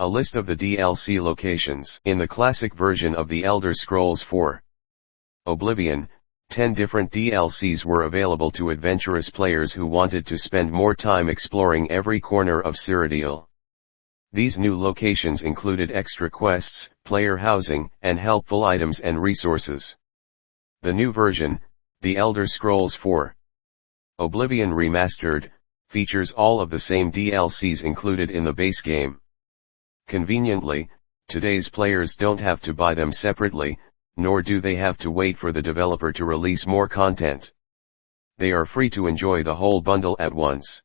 A list of the DLC locations. In the classic version of The Elder Scrolls IV Oblivion, 10 different DLCs were available to adventurous players who wanted to spend more time exploring every corner of Cyrodiil. These new locations included extra quests, player housing, and helpful items and resources. The new version, The Elder Scrolls IV Oblivion Remastered, features all of the same DLCs included in the base game. Conveniently, today's players don't have to buy them separately, nor do they have to wait for the developer to release more content. They are free to enjoy the whole bundle at once.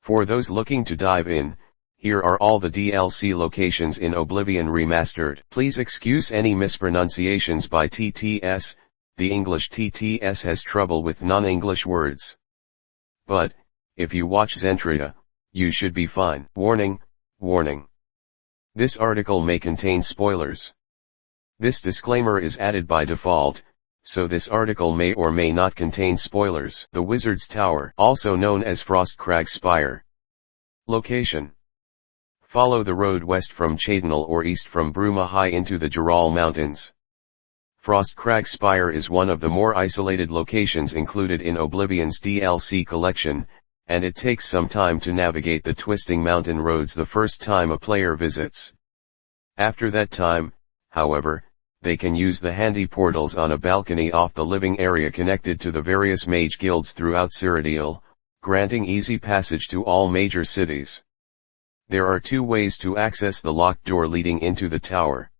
For those looking to dive in, here are all the DLC locations in Oblivion Remastered. Please excuse any mispronunciations by TTS, the English TTS has trouble with non-English words. But, if you watch Zentrita, you should be fine. Warning, warning. This article may contain spoilers. This disclaimer is added by default, so this article may or may not contain spoilers. The Wizard's Tower, also known as Frostcrag Spire. Location: follow the road west from Cheydinal or east from Bruma High into the Jural Mountains. Frostcrag Spire is one of the more isolated locations included in Oblivion's DLC collection, and it takes some time to navigate the twisting mountain roads the first time a player visits. After that time, however, they can use the handy portals on a balcony off the living area connected to the various mage guilds throughout Cyrodiil, granting easy passage to all major cities. There are 2 ways to access the locked door leading into the tower.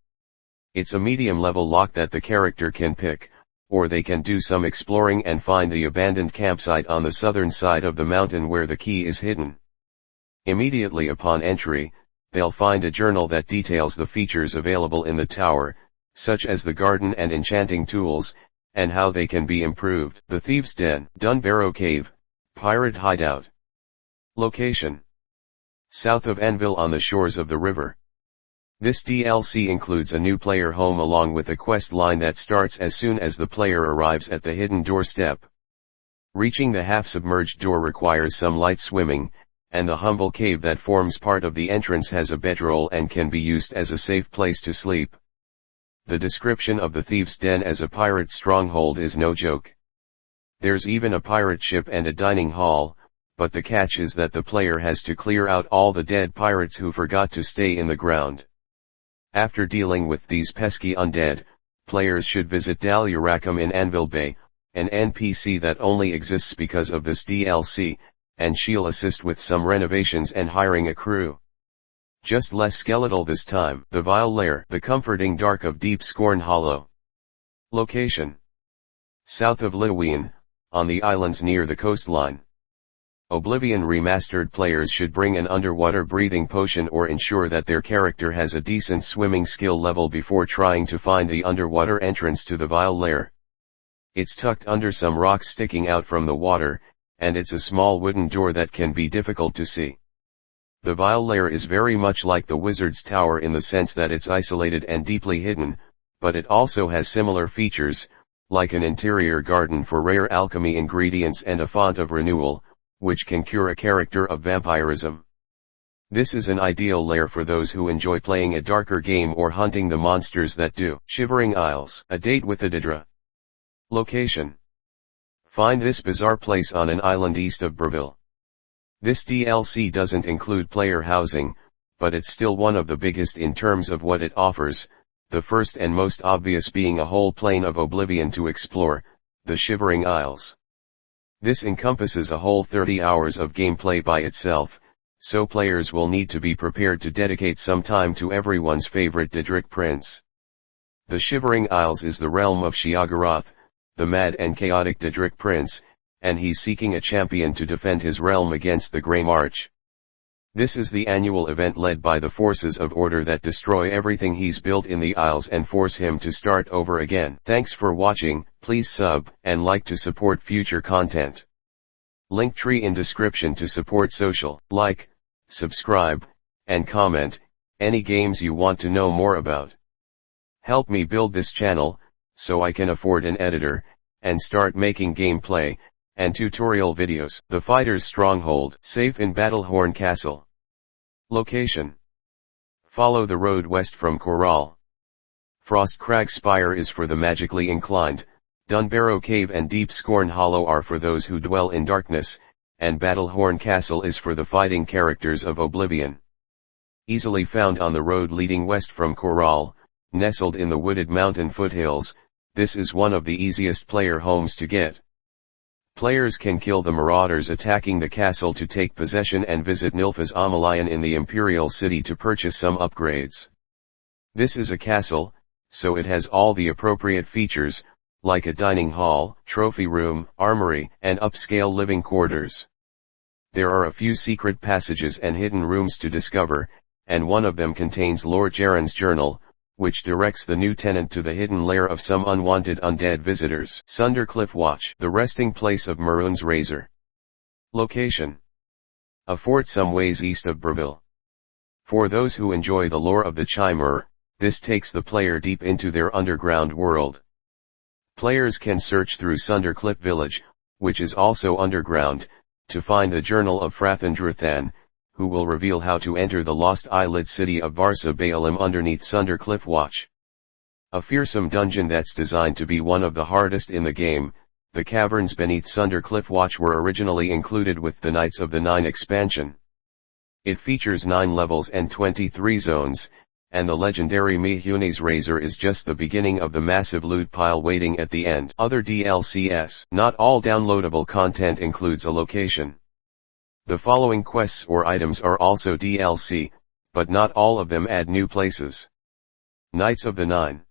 It's a medium-level lock that the character can pick, or they can do some exploring and find the abandoned campsite on the southern side of the mountain where the key is hidden. Immediately upon entry, they'll find a journal that details the features available in the tower, such as the garden and enchanting tools, and how they can be improved. The Thieves' Den, Dunbarrow Cave, Pirate Hideout. Location: south of Anvil on the shores of the river. This DLC includes a new player home along with a quest line that starts as soon as the player arrives at the hidden doorstep. Reaching the half-submerged door requires some light swimming, and the humble cave that forms part of the entrance has a bedroll and can be used as a safe place to sleep. The description of the Thieves' Den as a pirate stronghold is no joke. There's even a pirate ship and a dining hall, but the catch is that the player has to clear out all the dead pirates who forgot to stay in the ground. After dealing with these pesky undead, players should visit Dal Urakum in Anvil Bay, an NPC that only exists because of this DLC, and she'll assist with some renovations and hiring a crew. Just less skeletal this time. The Vile Lair, the comforting dark of Deep Scorn Hollow. Location: south of Lillywheen, on the islands near the coastline. Oblivion Remastered players should bring an underwater breathing potion or ensure that their character has a decent swimming skill level before trying to find the underwater entrance to the Vile Lair. It's tucked under some rocks sticking out from the water, and it's a small wooden door that can be difficult to see. The Vile Lair is very much like the Wizard's Tower in the sense that it's isolated and deeply hidden, but it also has similar features, like an interior garden for rare alchemy ingredients and a font of renewal, which can cure a character of vampirism. This is an ideal lair for those who enjoy playing a darker game or hunting the monsters that do. Shivering Isles, a date with the Daedra. Location: find this bizarre place on an island east of Breville. This DLC doesn't include player housing, but it's still one of the biggest in terms of what it offers, the first and most obvious being a whole plane of Oblivion to explore, the Shivering Isles. This encompasses a whole 30 hours of gameplay by itself, so players will need to be prepared to dedicate some time to everyone's favorite Daedric prince. The Shivering Isles is the realm of Sheogorath, the mad and chaotic Daedric prince, and he's seeking a champion to defend his realm against the Grey March. This is the annual event led by the forces of order that destroy everything he's built in the Isles and force him to start over again. Thanks for watching, please sub and like to support future content. Linktree in description to support social. Like, subscribe, and comment any games you want to know more about. Help me build this channel, so I can afford an editor, and start making gameplay and tutorial videos. The Fighter's Stronghold, safe in Battlehorn Castle. Location: Follow the road west from Coral. Frost Crag Spire is for the magically inclined, Dunbarrow Cave and Deep Scorn Hollow are for those who dwell in darkness, and Battlehorn Castle is for the fighting characters of Oblivion. Easily found on the road leading west from Coral, nestled in the wooded mountain foothills, this is one of the easiest player homes to get. Players can kill the marauders attacking the castle to take possession and visit Nilfas Amalion in the Imperial City to purchase some upgrades. This is a castle, so it has all the appropriate features, like a dining hall, trophy room, armory, and upscale living quarters. There are a few secret passages and hidden rooms to discover, and one of them contains Lord Jaren's journal, which directs the new tenant to the hidden lair of some unwanted undead visitors. Sundercliff Watch, the resting place of Maroon's Razor. Location: a fort some ways east of Breville. For those who enjoy the lore of the Chimer, this takes the player deep into their underground world. Players can search through Sundercliff Village, which is also underground, to find the Journal of Frathendrathan, who will reveal how to enter the lost eyelid city of Varsa Baalim underneath Sundercliff Watch. A fearsome dungeon that's designed to be one of the hardest in the game, the caverns beneath Sundercliff Watch were originally included with the Knights of the Nine expansion. It features 9 levels and 23 zones, and the legendary Mihune's Razor is just the beginning of the massive loot pile waiting at the end. Other DLCs. Not all downloadable content includes a location. The following quests or items are also DLC, but not all of them add new places. Knights of the Nine.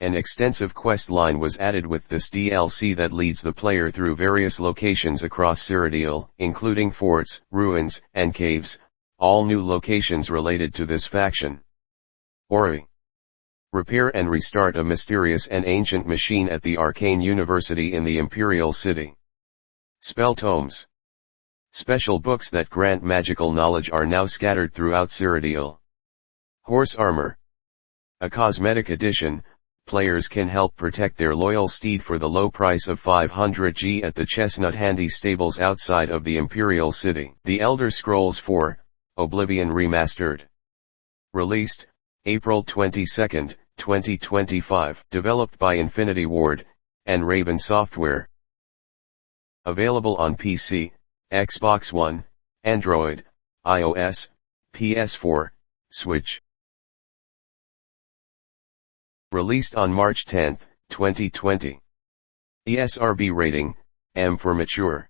An extensive quest line was added with this DLC that leads the player through various locations across Cyrodiil, including forts, ruins, and caves, all new locations related to this faction. Ori. Repair and restart a mysterious and ancient machine at the Arcane University in the Imperial City. Spell Tomes. Special books that grant magical knowledge are now scattered throughout Cyrodiil. Horse Armor. A cosmetic addition, players can help protect their loyal steed for the low price of 500 G at the Chestnut Handy stables outside of the Imperial City. The Elder Scrolls 4, Oblivion Remastered. Released, April 22, 2025. Developed by Infinity Ward, and Raven Software. Available on PC, Xbox One, Android, iOS, PS4, Switch. Released on March 10, 2020. ESRB rating, M for mature.